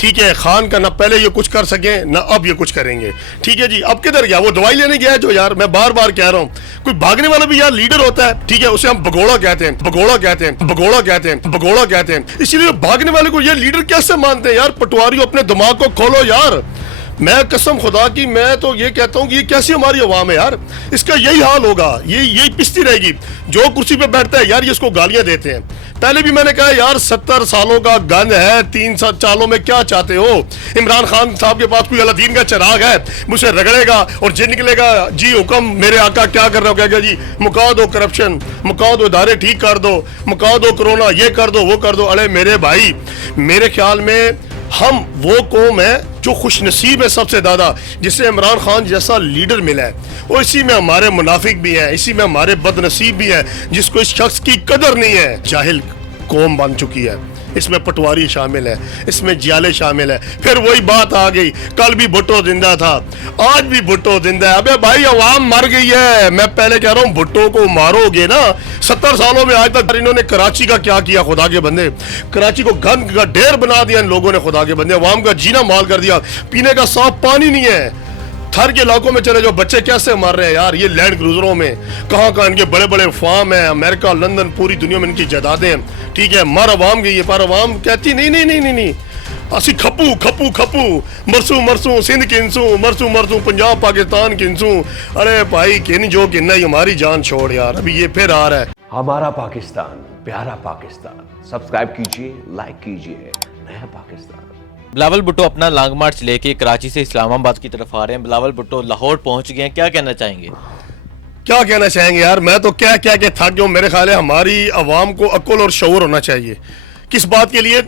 ٹھیک ہے، خان کا نہ پہلے یہ کچھ کر سکیں نہ اب یہ کچھ کریں گے. ٹھیک ہے جی، اب کدھر گیا وہ دوائی لینے گیا ہے جو، یار میں بار بار کہہ رہا ہوں کوئی بھاگنے والا بھی یار لیڈر ہوتا ہے. ٹھیک ہے، اسے ہم بگوڑا کہتے ہیں، بگوڑا کہتے ہیں، بگوڑا کہتے ہیں، بگوڑا کہتے ہیں. اسی لیے بھاگنے والے کو یہ لیڈر کیسے مانتے ہیں یار؟ پٹواریوں اپنے دماغ کو کھولو یار. میں قسم خدا کی میں تو یہ کہتا ہوں کہ یہ کیسی ہماری عوام ہے یار. اس کا یہی حال ہوگا، یہی پستی رہے گی. جو کرسی پہ بیٹھتا ہے یار یہ اس کو گالیاں دیتے ہیں. پہلے بھی میں نے کہا یار 70 سالوں کا گند ہے، 3 سالوں میں کیا چاہتے ہو؟ عمران خان صاحب کے پاس کوئی اللہ دین کا چراغ ہے، مجھ سے رگڑے گا اور جن نکلے گا جی حکم میرے آقا کیا کر رہے ہو، کہے گا جی مکا دو کرپشن، مکا دو ادارے ٹھیک کر دو، مکا دو کرونا، یہ کر دو وہ کر دو. ارے میرے بھائی، میرے خیال میں ہم وہ قوم ہے جو خوش نصیب ہے سب سے زیادہ، جسے عمران خان جیسا لیڈر ملا ہے. اور اسی میں ہمارے منافق بھی ہیں، اسی میں ہمارے بد نصیب بھی ہیں جس کو اس شخص کی قدر نہیں ہے. جاہل قوم بن چکی ہے. اس میں پٹواری شامل ہے، اس میں جیالے شامل ہے. پھر وہی بات آ گئی، کل بھی بھٹو زندہ تھا، آج بھی بھٹو زندہ ہے. ابے بھائی عوام مر گئی ہے. میں پہلے کہہ رہا ہوں بھٹو کو مارو گے نا. 70 سالوں میں آج تک انہوں نے کراچی کا کیا کیا؟ خدا کے بندے، کراچی کو گند کا ڈھیر بنا دیا ان لوگوں نے. خدا کے بندے، عوام کا جینا مال کر دیا. پینے کا صاف پانی نہیں ہے. تھر کے علاقوں میں چلے جو بچے کیسے مر رہے ہیں یار. یہ لینڈ کروزروں میں کہاں ان کے بڑے بڑے فارم ہیں، امریکہ لندن پوری دنیا میں ان کی جائیدادیں ہیں. ٹھیک ہے، مر عوام گئی ہے، پر عوام کہتی نہیں اسی کھپو کھپو کھپو، مرسو مرسو سندھ کے انسو، مرسو مرسو پنجاب پاکستان کے انسو. ارے بھائی کہنی جو کہ نہیں ہماری جان چھوڑ یار. ابھی یہ پھر آ رہا ہے. ہمارا پاکستان، پیارا پاکستان. سبسکرائب کیجئے، لائک کیجئے. نیا پاکستان. بلاول بھٹو اپنا لانگ مارچ لے کے کراچی سے اسلام آباد کی طرف آ رہے ہیں. بلاول بھٹو لاہور پہنچ گئے ہیں، کیا کہنا چاہیں گے؟ کیا کہنا چاہیں گے یار؟ میں تو کیا کہ تھک گیا ہوں. میرے خیال ہے ہماری عوام کو عقل اور شعور ہونا چاہیے. کس بات کے لیے؟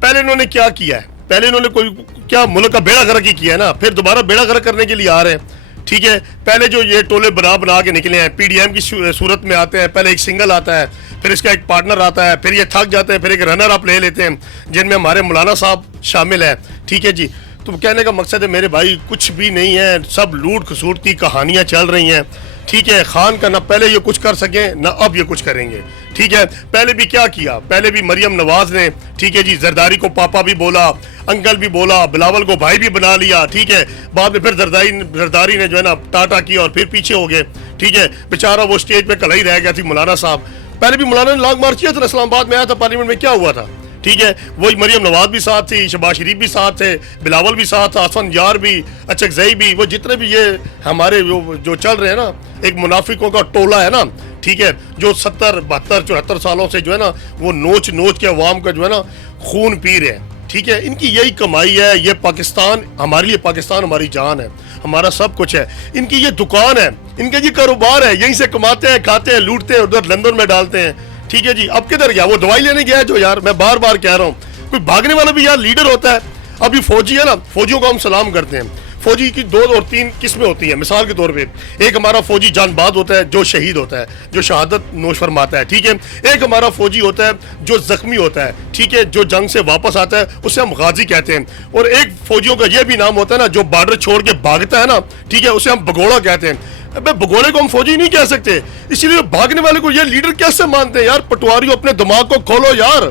پہلے انہوں نے کیا کیا ہے؟ پہلے انہوں نے کوئی کیا ملک کا بیڑا غرق ہی کیا ہے نا. پھر دوبارہ بیڑا غرق کرنے کے لیے آ رہے ہیں. ٹھیک ہے، پہلے جو یہ ٹولے بنا کے نکلے ہیں پی ڈی ایم کی صورت میں آتے ہیں. پہلے ایک سنگل آتا ہے، پھر اس کا ایک پارٹنر آتا ہے، پھر یہ تھک جاتے ہیں، پھر ایک رنر اپ لے لیتے ہیں جن میں ہمارے مولانا صاحب شامل ہیں. ٹھیک ہے جی، تو کہنے کا مقصد ہے میرے بھائی کچھ بھی نہیں ہے، سب لوٹ کھسوٹ کی کہانیاں چل رہی ہیں. ٹھیک ہے، خان کا نہ پہلے یہ کچھ کر سکیں نہ اب یہ کچھ کریں گے. ٹھیک ہے، پہلے بھی کیا کیا؟ پہلے بھی مریم نواز نے، ٹھیک ہے جی، زرداری کو پاپا بھی بولا، انکل بھی بولا، بلاول کو بھائی بھی بنا لیا. ٹھیک ہے، بعد میں پھر زرداری نے جو ہے نا ٹاٹا کیا اور پھر پیچھے ہو گئے. ٹھیک ہے، بیچارہ وہ اسٹیج پہ کل ہی رہ گیا تھی مولانا صاحب. پہلے بھی مولانا نے لانگ مارچ کیا تھا، اسلام آباد میں آیا تھا پارلیمنٹ میں، کیا ہوا تھا؟ ٹھیک ہے، وہی مریم نواز بھی ساتھ تھی، شہباز شریف بھی ساتھ تھے، بلاول بھی ساتھ تھا، حسن یار بھی، اچکزئی بھی، وہ جتنے بھی یہ ہمارے جو چل رہے ہیں نا ایک منافقوں کا ٹولہ ہے نا. ٹھیک ہے، جو 70 72 74 سالوں سے جو ہے نا وہ نوچ کے عوام کا جو ہے نا خون پی رہے ہیں. ٹھیک ہے، ان کی یہی کمائی ہے. یہ پاکستان ہمارے لیے، پاکستان ہماری جان ہے، ہمارا سب کچھ ہے. ان کی یہ دکان ہے، ان کا یہ کاروبار ہے، یہیں سے کماتے ہیں، کھاتے ہیں، لوٹتے ہیں، ادھر لندن میں ڈالتے ہیں. ٹھیک ہے جی، اب کدھر گیا وہ دوائی لینے گیا ہے جو، یار میں بار بار کہہ رہا ہوں کوئی بھاگنے والا بھی یار لیڈر ہوتا ہے. ابھی فوجی ہے نا، فوجیوں کو ہم سلام کرتے ہیں. فوجی کی 2 اور 3 قسمیں ہوتی ہیں. مثال کے طور پہ ایک ہمارا فوجی جان باز ہوتا ہے جو شہید ہوتا ہے، جو شہادت نوش فرماتا ہے. ٹھیک ہے، ایک ہمارا فوجی ہوتا ہے جو زخمی ہوتا ہے. ٹھیک ہے، جو جنگ سے واپس آتا ہے اسے ہم غازی کہتے ہیں. اور ایک فوجیوں کا یہ بھی نام ہوتا ہے نا جو بارڈر چھوڑ کے بھاگتا ہے نا، ٹھیک ہے، اسے ہم بگوڑا کہتے ہیں. ابے بگوڑے کو ہم فوجی نہیں کہہ سکتے. اسی لیے بھاگنے والے کو یہ لیڈر کیسے مانتے ہیں یار؟ پٹواریوں اپنے دماغ کو کھولو یار.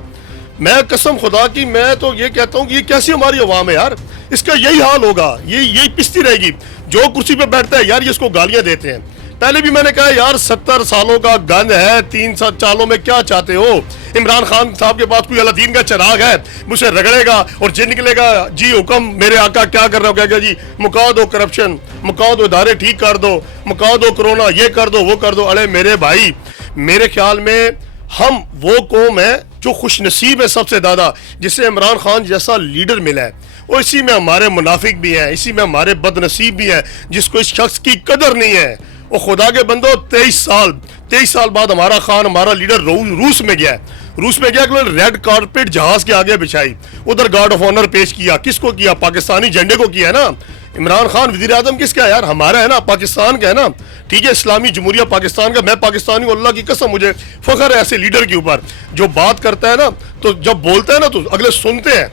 میں قسم خدا کی میں تو یہ کہتا ہوں کہ یہ کیسی ہماری عوام ہے یار. اس کا یہی حال ہوگا، یہی پستی رہے گی. جو کرسی پہ بیٹھتا ہے یار یہ اس کو گالیاں دیتے ہیں. پہلے بھی میں نے کہا یار 70 سالوں کا گند ہے، 3 سالوں میں کیا چاہتے ہو؟ عمران خان صاحب کے پاس کوئی اللہ دین کا چراغ ہے، مجھ سے رگڑے گا اور جن نکلے گا جی حکم میرے آقا کیا کر رہے ہو، کہے گا جی مکا دو کرپشن، مکا دو ادارے ٹھیک کر دو، مکا دو کرونا، یہ کر دو وہ کر دو. ارے میرے بھائی، میرے خیال میں ہم وہ قوم ہے جو خوش نصیب ہے سب سے زیادہ جسے عمران خان جیسا لیڈر ملا ہے. اور اسی میں ہمارے منافق بھی ہیں، اسی میں ہمارے بد نصیب بھی ہیں جس کو اس شخص کی قدر نہیں ہے. اور خدا کے بندو 23 سال بعد ہمارا خان، ہمارا لیڈر روس میں گیا ہے. روس میں گیا کہ ریڈ کارپیٹ جہاز کے آگے بچھائی، ادھر گارڈ آف آنر پیش کیا. کس کو کیا؟ پاکستانی جھنڈے کو کیا ہے نا. عمران خان وزیر اعظم کس کا ہے یار؟ ہمارا ہے نا، پاکستان کا ہے نا. ٹھیک ہے، اسلامی جمہوریہ پاکستان کا. میں پاکستانی ہوں، اللہ کی قسم مجھے فخر ہے ایسے لیڈر کے اوپر جو بات کرتا ہے نا، تو جب بولتا ہے نا تو اگلے سنتے ہیں.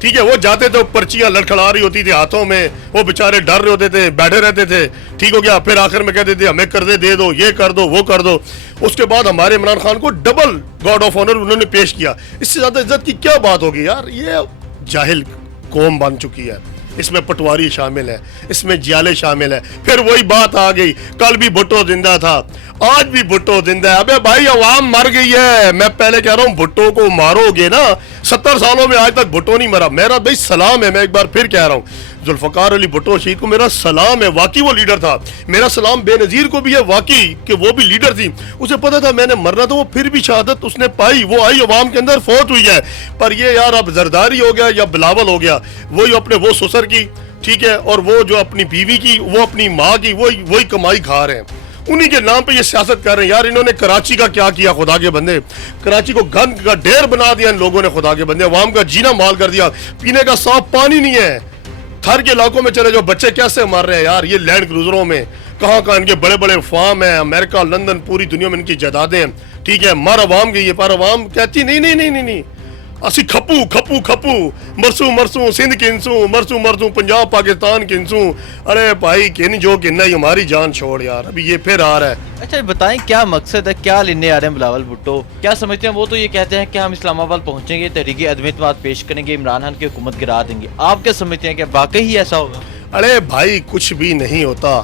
ٹھیک ہے، وہ جاتے تھے پرچیاں لڑکھڑا رہی ہوتی تھی ہاتھوں میں، وہ بیچارے ڈر رہے ہوتے تھے، بیٹھے رہتے تھے. ٹھیک ہو گیا، پھر آخر میں کہتے تھے ہمیں قرضے دے دو، یہ کر دو وہ کر دو. اس کے بعد ہمارے عمران خان کو ڈبل گارڈ آف آنر انہوں نے پیش کیا. اس سے زیادہ عزت کی کیا بات ہوگی یار؟ یہ جاہل قوم بن چکی ہے. اس میں پٹواری شامل ہے, اس میں جیالے شامل ہے. پھر وہی بات آ گئی, کل بھی بھٹو زندہ تھا, آج بھی بھٹو زندہ ہے. ابے بھائی عوام مر گئی ہے. میں پہلے کہہ رہا ہوں بھٹو کو مارو گے نا, 70 سالوں میں آج تک بھٹو نہیں مرا. میرا بھائی سلام ہے, میں ایک بار پھر کہہ رہا ہوں, ذوالفقار علی بھٹو شہید کو میرا سلام ہے, واقعی وہ لیڈر تھا. میرا سلام بے نظیر کو بھی ہے, واقعی کہ وہ بھی لیڈر تھی. اسے پتا تھا میں نے مرنا, تو وہ پھر بھی شہادت اس نے پائی, وہ آئی عوام کے اندر, فوت ہوئی ہے. پر یہ یار اب زرداری ہو گیا یا بلاول ہو گیا, وہی اپنے وہ سسر کی, ٹھیک ہے, اور وہ جو اپنی بیوی کی, وہ اپنی ماں کی, وہی کمائی کھا رہے ہیں. انہی کے نام پہ یہ سیاست کر رہے ہیں. یار انہوں نے کراچی کا کیا کیا خدا کے بندے, کراچی کو گند کا ڈھیر بنا دیا ان لوگوں نے خدا کے بندے, عوام کا جینا مال کر دیا. پینے کا صاف پانی نہیں ہے. تھر کے علاقوں میں چلے جو بچے کیسے مر رہے ہیں یار, یہ لینڈ کروزروں میں, کہاں ان کے بڑے بڑے فارم ہیں, امریکہ لندن پوری دنیا میں ان کی جائیدادیں ہیں, ٹھیک ہے. مر عوام گئی ہے, پر عوام کہتی نہیں اسی کھپو مرسوں سندھ کنسوں, مرسوں پنجاب پاکستان کنسوں. ارے بھائی کن جو کہنا ہی ہماری جان چھوڑ یار, ابھی یہ پھر آ رہا ہے. اچھا بتائیں کیا مقصد ہے, کیا لینے آ رہے ہیں بلاول بھٹو, کیا سمجھتے ہیں؟ وہ تو یہ کہتے ہیں کہ ہم اسلام آباد پہنچیں گے, تحریک عدم اعتماد پیش کریں گے, عمران خان کی حکومت گرا دیں گے. آپ کیا سمجھتے ہیں کہ واقعی ہی ایسا ہوگا؟ ارے بھائی کچھ بھی نہیں ہوتا.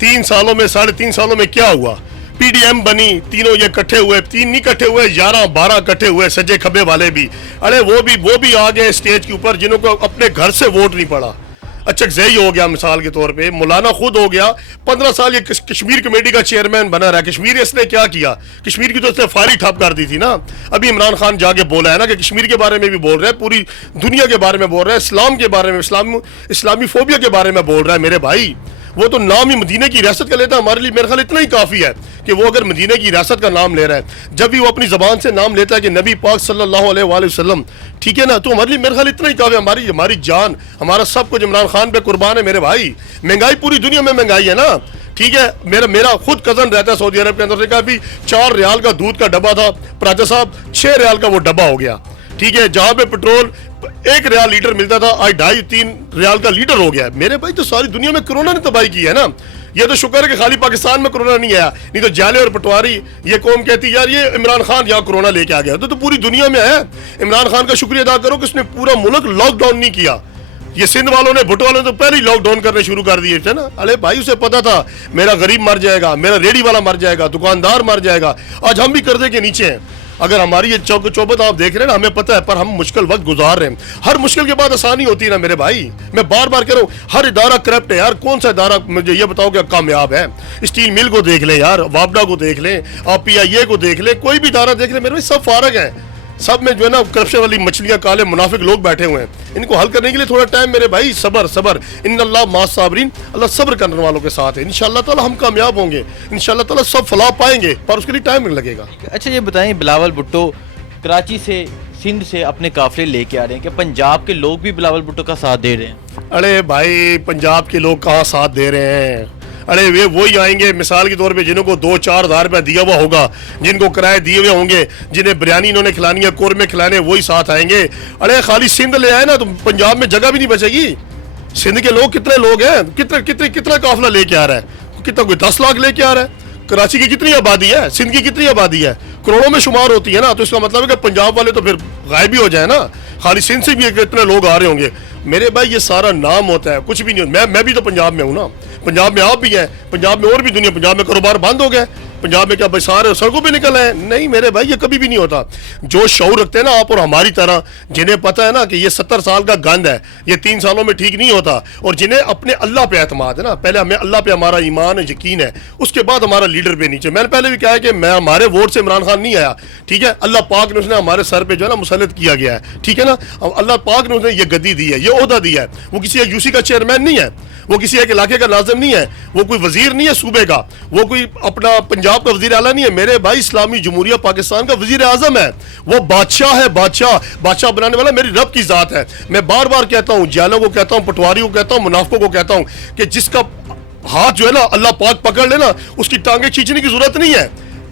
3 سالوں میں 3.5 سالوں میں کیا ہوا؟ پی ڈی ایم بنی, تینوں یہ کٹھے ہوئے, 3 نہیں کٹھے ہوئے, 11-12 کٹھے ہوئے, سجے کھبے والے بھی. ارے وہ بھی آ گئے اسٹیج کے اوپر جنہوں کو اپنے گھر سے ووٹ نہیں پڑا. اچکزئی ہو گیا مثال کے طور پہ, مولانا خود ہو گیا 15 سال یہ کشمیر کمیٹی کا چیئرمین بنا رہا ہے. کشمیر اس نے کیا کیا؟ کشمیر کی تو اس نے فائل ٹھپ کر دی تھی نا. ابھی عمران خان جا کے بولا ہے نا کہ کشمیر کے بارے میں بھی بول رہا ہے, پوری دنیا کے بارے میں بول رہا ہے, اسلام کے بارے میں, اسلامی فوبیا کے بارے میں بول رہا ہے. میرے بھائی وہ تو نام ہی مدینے کی ریاست کا لیتا ہے, ہمارے لیے میرے خیال اتنا ہی کافی ہے کہ وہ اگر مدینے کی ریاست کا نام لے رہا ہے, جب بھی وہ اپنی زبان سے نام لیتا ہے کہ نبی پاک صلی اللہ علیہ وآلہ وسلم, ٹھیک ہے نا, تو ہمارے لیے میرے خیال اتنا ہی کافی ہے. ہماری جان, ہمارا سب کچھ عمران خان پہ قربان ہے میرے بھائی. مہنگائی پوری دنیا میں مہنگائی ہے نا, ٹھیک ہے. میرا خود کزن رہتا ہے سعودی عرب کے اندر, سے کہا بھی 4 ریال کا دودھ کا ڈبہ تھا پراجا صاحب, 6 ریال کا وہ ڈبہ ہو گیا, ٹھیک ہے. جہاں پہ پیٹرول 1 ریال لیٹر ملتا تھا, آج 2.5-3 ریال کا لیٹر ہو گیا ہے. میرے بھائی تو ساری دنیا میں کرونا نے تباہی کی ہے نا. یہ تو شکر ہے کہ خالی پاکستان میں کرونا نہیں آیا, نہیں تو جالے اور پٹواری یہ قوم کہتی یار یہ عمران خان یہاں کرونا لے کے آ گیا. تو پوری دنیا میں آیا. عمران خان کا شکریہ ادا کرو کہ اس نے پورا ملک لاک ڈاؤن نہیں کیا. یہ سندھ والوں نے, بھٹو والوں نے تو پہلے ہی لاک ڈاؤن کرنے شروع کر دیے تھے نا. ارے بھائی اسے پتا تھا میرا غریب مر جائے گا, میرا ریڑھی والا مر جائے گا, دکاندار مر جائے گا. آج ہم بھی قرضے کے نیچے ہیں. اگر ہماری یہ چوبت آپ دیکھ رہے ہیں نا, ہمیں پتہ ہے, پر ہم مشکل وقت گزار رہے ہیں. ہر مشکل کے بعد آسانی ہوتی ہے نا میرے بھائی. میں بار بار کہہ رہا ہوں, ہر ادارہ کرپٹ ہے یار. کون سا ادارہ مجھے یہ بتاؤ کہ کامیاب ہے؟ اسٹیل مل کو دیکھ لیں یار, وابڈا کو دیکھ لیں, آپ PIA کو دیکھ لیں, کوئی بھی ادارہ دیکھ لیں میرے بھائی, سب فارغ ہیں. سب میں جو ہے نا کرپشن والی مچھلیاں, کالے منافق لوگ بیٹھے ہوئے ہیں. ان کو حل کرنے کے لیے تھوڑا ٹائم میرے بھائی, صبر. ان اللہ مع الصابرین, اللہ صبر کرنے والوں کے ساتھ ہے. انشاءاللہ تعالی ہم کامیاب ہوں گے, انشاءاللہ تعالی سب فلاح پائیں گے, پر اس کے لیے ٹائم لگے گا. اچھا یہ بتائیں, بلاول بھٹو کراچی سے, سندھ سے اپنے قافلے لے کے آ رہے ہیں, کہ پنجاب کے لوگ بھی بلاول بھٹو کا ساتھ دے رہے ہیں؟ ارے بھائی پنجاب کے لوگ کہاں ساتھ دے رہے ہیں؟ ارے وہی آئیں گے مثال کے طور پہ جنہوں کو 2-4 ہزار روپیہ دیا ہوا ہوگا, جن کو کرائے دیے ہوئے ہوں گے, جنہیں بریانی انہوں نے کھلانی ہے, قورمے کھلانے, وہی ساتھ آئیں گے. ارے خالی سندھ لے آئے نا تو پنجاب میں جگہ بھی نہیں بچے گی. سندھ کے لوگ کتنے لوگ ہیں, کتنا قافلہ لے کے آ رہا ہے, کتنا کوئی 10 لاکھ لے کے آ رہا ہے. کراچی کی کتنی آبادی ہے, سندھ کی کتنی آبادی ہے, کروڑوں میں شمار ہوتی ہے نا. تو اس کا مطلب ہے کہ پنجاب والے تو پھر غائب ہی ہو جائے نا, خالی سندھ سے بھی اتنے لوگ آ رہے ہوں گے. میرے بھائی یہ سارا نام ہوتا ہے, کچھ بھی نہیں ہوتا. میں بھی تو پنجاب میں ہوں نا, پنجاب میں آپ بھی ہیں, پنجاب میں اور بھی دنیا. پنجاب میں کاروبار بند ہو گئے, پنجاب میں کیا بھائی سارے سڑکوں پہ نکل آئے؟ نہیں میرے بھائی, یہ کبھی بھی نہیں ہوتا. جو شعور رکھتے ہیں نا آپ اور ہماری طرح, جنہیں پتہ ہے نا کہ یہ 70 سال کا گند ہے, یہ 3 سالوں میں ٹھیک نہیں ہوتا, اور جنہیں اپنے اللہ پہ اعتماد ہے نا, پہلے ہمیں اللہ پہ ہمارا ایمان یقین ہے, اس کے بعد ہمارا لیڈر پہ نیچے. میں نے پہلے بھی کہا ہے کہ ہمارے ووٹ سے عمران خان نہیں آیا, ٹھیک ہے. اللہ پاک نے اس نے ہمارے سر پہ جو ہے نا مسلط کیا گیا ہے, ٹھیک ہے نا. اللہ پاک نے اس نے یہ گدی دی ہے, یہ عہدہ دیا ہے. وہ کسی ایک UC کا چیئرمین نہیں ہے, وہ کسی ایک علاقے کا ناظم نہیں ہے, وہ کوئی وزیر نہیں ہے صوبے کا, وہ کوئی اپنا پنجاب کا وزیر اعلیٰ نہیں ہے. میرے بھائی اسلامی جمہوریہ پاکستان کا وزیر اعظم ہے, وہ بادشاہ ہے. بادشاہ بنانے والا میری رب کی ذات ہے. میں بار بار کہتا ہوں, جالوں کو کہتا ہوں, پٹواریوں کو کہتا ہوں, منافقوں کو کہتا ہوں کہ جس کا ہاتھ جو ہے نا اللہ پاک پکڑ لے نا, اس کی ٹانگیں کھینچنے کی ضرورت نہیں ہے.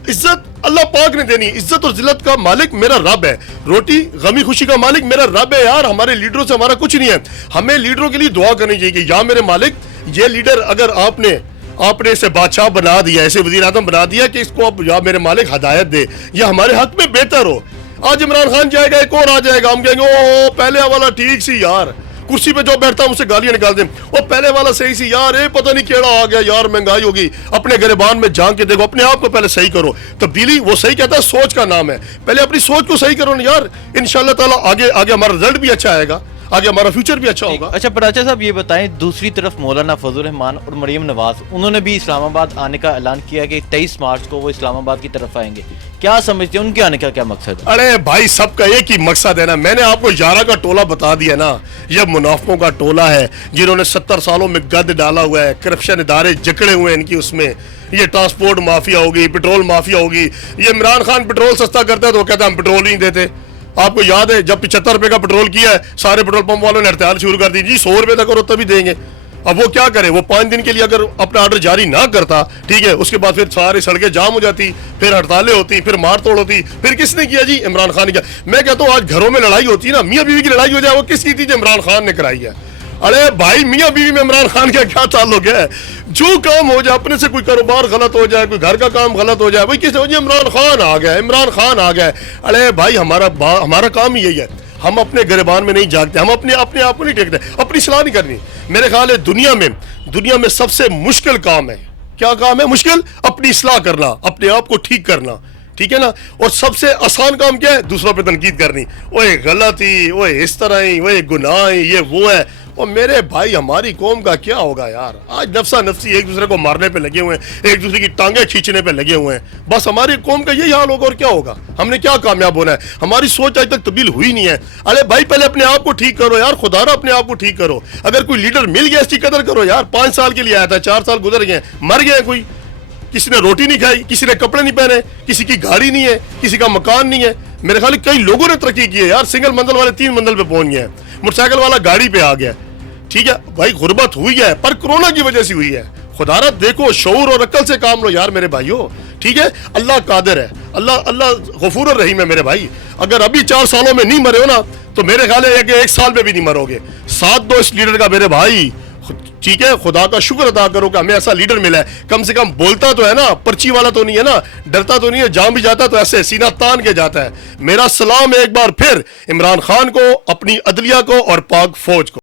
عزت اللہ پاک نے دینی. عزت اور ذلت کا مالک میرا رب ہے, روٹی غمی خوشی کا مالک میرا رب ہے. یار ہمارے لیڈروں سے ہمارا کچھ نہیں ہے. ہمیں لیڈروں کے لیے دعا کرنی چاہیے کہ یا میرے مالک, یہ لیڈر اگر آپ نے اسے بادشاہ بنا دیا, ایسے وزیر اعظم بنا دیا کہ اس کو اب یا میرے مالک ہدایت دے, یا ہمارے حق میں بہتر ہو. آج عمران خان جائے گا, ایک اور آ جائے گا, ہم کہیں گے او پہلے والا ٹھیک سی یار, کرسی پہ جو بیٹھتا ہے اسے گالیاں نکال دیں. وہ پہلے والا صحیح سی یار پتہ نہیں کیڑا آ گیا یار, مہنگائی ہوگی, اپنے گریبان میں جان کے دیکھو, اپنے آپ کو پہلے صحیح کرو. تبدیلی وہ صحیح کہتا ہے سوچ کا نام ہے, پہلے اپنی سوچ کو صحیح کرو نا یار, انشاءاللہ تعالیٰ آگے ہمارا رزلٹ بھی اچھا آئے گا, آگے ہمارا فیوچر بھی اچھا ہوگا. اچھا پراچا صاحب یہ بتائیں, دوسری طرف مولانا فضل الرحمان اور مریم نواز, انہوں نے بھی اسلام آباد آنے کا اعلان کیا کہ 23 مارچ کو وہ اسلام آباد کی طرف آئیں گے, کیا سمجھتے ہیں ان کے آنے کا کیا مقصد ہے؟ ارے بھائی سب کا ایک ہی مقصد ہے نا, میں نے آپ کو 11 کا ٹولہ بتا دیا نا, یہ منافقوں کا ٹولہ ہے جنہوں نے 70 سالوں میں گد ڈالا ہوا ہے, کرپشن ادارے جکڑے ہوئے ہیں ان کی, اس میں یہ ٹرانسپورٹ مافیا ہوگی, پیٹرول مافیا ہوگی. یہ عمران خان پیٹرول سستا کرتا ہے تو وہ کہتا ہے ہم پیٹرول ہی نہیں دیتے. آپ کو یاد ہے جب 75 روپے کا پیٹرول کیا ہے سارے پیٹرول پمپ والوں نے ہڑتال شروع کر دی, جی 100 روپے تک کرو تبھی دیں گے. اب وہ کیا کرے, وہ 5 دن کے لیے اگر اپنا آرڈر جاری نہ کرتا, ٹھیک ہے, اس کے بعد پھر ساری سڑکیں جام ہو جاتی, پھر ہڑتالیں ہوتی, پھر مار توڑ ہوتی. پھر کس نے کیا جی؟ عمران خان نے کیا. میں کہتا ہوں آج گھروں میں لڑائی ہوتی ہے نا, میاں بیوی کی لڑائی ہو جائے, وہ کس کی تھی؟ جو عمران خان نے کرائی ہے. ارے بھائی میاں بیوی میں عمران خان کا کیا تعلق ہے؟ جو کام ہو جائے, اپنے سے کوئی کاروبار غلط ہو جائے, کوئی گھر کا کام غلط ہو جائے, وہی کس نے عمران خان آ گیا, عمران خان آ گیا. ارے بھائی ہمارا کام ہی یہی ہے, ہم اپنے گریبان میں نہیں جاگتے, ہم اپنے آپ کو نہیں ٹیکتے, اپنی اصلاح نہیں کرنی. میرے خیال ہے دنیا میں سب سے مشکل کام ہے, کیا کام ہے مشکل؟ اپنی اصلاح کرنا, اپنے آپ کو ٹھیک کرنا, ٹھیک ہے نا. اور سب سے آسان کام کیا ہے؟ دوسروں پہ تنقید کرنی, وہ غلطی, وہ اس طرح ہی, وہ گناہ, یہ وہ ہے. اور میرے بھائی ہماری قوم کا کیا ہوگا یار؟ آج نفسا نفسی ایک دوسرے کو مارنے پہ لگے ہوئے ہیں, ایک دوسرے کی ٹانگیں کھینچنے پہ لگے ہوئے ہیں. بس ہماری قوم کا یہی حال ہوگا اور کیا ہوگا؟ ہم نے کیا کامیاب ہونا ہے؟ ہماری سوچ آج تک تبدیل ہوئی نہیں ہے. ارے بھائی پہلے اپنے آپ کو ٹھیک کرو یار, خدا را اپنے آپ کو ٹھیک کرو. اگر کوئی لیڈر مل گیا اس کی قدر کرو یار. 5 سال کے لیے آیا تھا, 4 سال گزر گئے, مر گئے, کوئی کسی نے روٹی نہیں کھائی, کسی نے کپڑے نہیں پہنے, کسی کی گاڑی نہیں ہے, کسی کا مکان نہیں ہے. میرے خیال کئی لوگوں نے ترقی کی ہے یار, سنگل منزل والے 3 منزل پہ پہنچ گئے ہیں, موٹر سائیکل والا گاڑی پہ آ گیا. ٹھیک ہے بھائی, غربت ہوئی ہے پر کرونا کی وجہ سے ہوئی ہے. خدا را دیکھو, شعور اور عقل سے کام لو یار میرے بھائیو, ٹھیک ہے. اللہ قادر ہے, اللہ غفور الرحیم ہے میرے بھائی. اگر ابھی 4 سالوں میں نہیں مرے ہو نا تو میرے خیال ہے کہ 1 سال میں بھی نہیں مرو گے. ساتھ دو اس لیڈر کا میرے بھائی, ٹھیک ہے. خدا کا شکر ادا کرو کہ ہمیں ایسا لیڈر ملا ہے, کم سے کم بولتا تو ہے نا, پرچی والا تو نہیں ہے نا, ڈرتا تو نہیں ہے, جام بھی جاتا تو ایسے سینہ تان کے جاتا ہے. میرا سلام ہے ایک بار پھر عمران خان کو, اپنی عدلیہ کو اور پاک فوج کو.